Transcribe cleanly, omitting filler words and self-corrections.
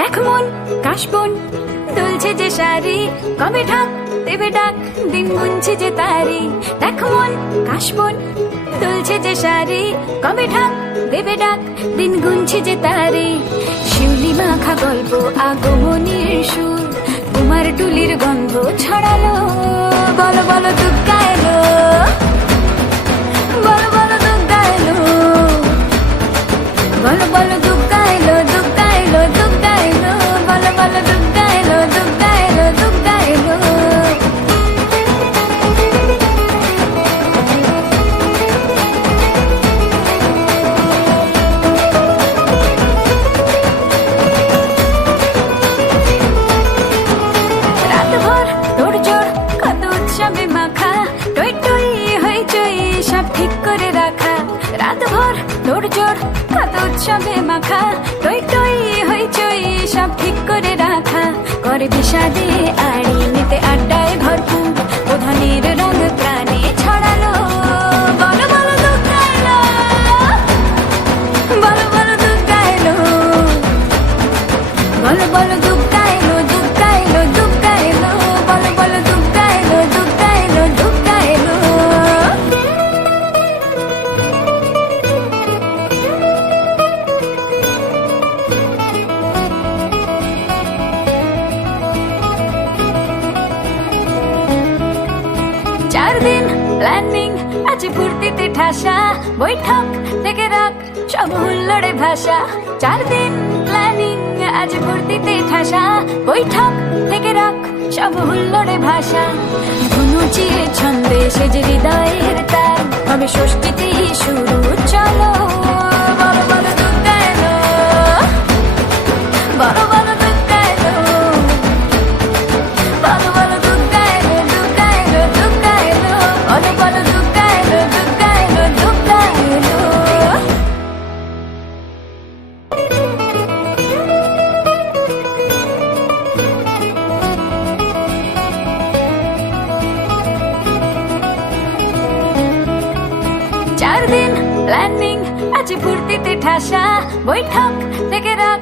দেখ মন কাশবন দুলছে যে শাড়ি, কবে ঢাক দেবে ডাক, দিন গুনছে যে তারি। দেখ মন কাশবন দুলছে যে শাড়ি, কবে ঢাক দেবে ডাক, দিন গুনছে যে তারি। শিউলি মাখা গল্প আগমনীর সুর, তোমার টুলির গন্ধ ছড়ালো। বলো বলো দুগ্গা এলো, বলো বলো দুগ্গা এলো, বলো বলো দুগ্গা এলো, দুগ্গা এলো, দুগ্গা এলো, বলো বলো দুগ্গা এলো, দুগ্গা এলো, দুগ্গা এলো। রাতভর তোড়জোড় কত উৎসবে মাখা, টই টই হইচই সব ঠিক করে রাখা। রাতভর তোড়জোড় কত উৎসবে মাখা, টই টই হইচই সব ঠিক করে রাখা। করে বিষাদে আড়ি নিতে আড্ডায় ভরপুর, প্রধানের রঙ প্রাণে ছড়ালো। বলো বলো দুগ্গা এলো, বলো বলো দুগ্গা এলো, বলো বলো দুগ্গা এলো, দুগ্গা এলো, দুগ্গা এলো, বলো বলো দুগ্গা এলো, দুগ্গা এলো, দুগ্গা এলো। 4 দিন প্ল্যানিং আজ ফুর্তিতে ঠাসা, বৈঠক থেকে রাখ সব হুল্লোড়ে ভাষা। 4 দিন প্ল্যানিং আজ ফুর্তিতে ঠাসা, বৈঠক থেকে রাখ সব হুল্লোড়ে ভাষা। ধনুচিয়ে ছন্দে সেজে হৃদয়ের তার, হবে ষষ্ঠীতে শুরু চলো। বলো বলো দুগ্গা এলো, বলো বলো দুগ্গা এলো, বলো বলো দুগ্গা এলো, দুগ্গা এলো, দুগ্গা এলো, বলো বলো দুগ্গা এলো, দুগ্গা এলো, দুগ্গা এলো। চার দিন প্ল্যানিং আজ ফুর্তিতে ঠাসা, বৈঠক থেকে রাখ